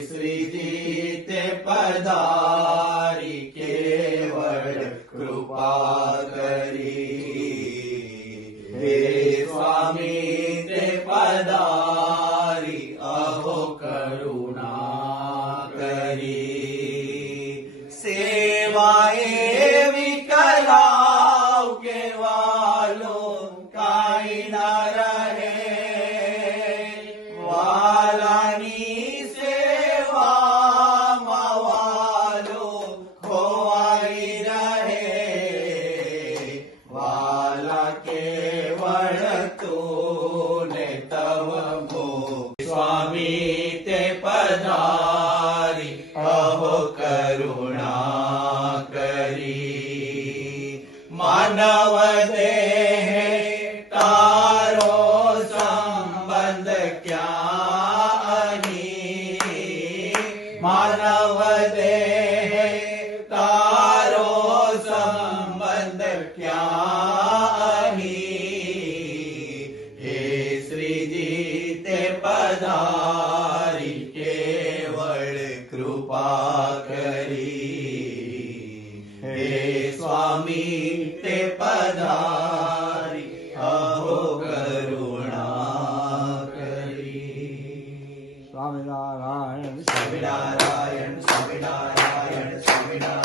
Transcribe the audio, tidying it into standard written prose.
श्रीजी ते पधारी केवळ कृपा करी। हे स्वामी ते पधारी अहो करुणा करी। सेवाए विकलाव केवालो काई न रहे। वालानी सेवा मावालो खोवाई रहे। वाला केवळ तूने तव भो। स्वामी ते पधारी अहो करुणा करी। मानव देह तारो संबंध क्या अही। मानव देह तारो संबंध क्या अही। हे श्रीजी ते पधारी केवळ कृपा करी। हे स्वामी ते पधारी अहो करुणा करी। स्वामीनारायण स्वामीनारायण स्वामीनारायण स्वामीनारायण।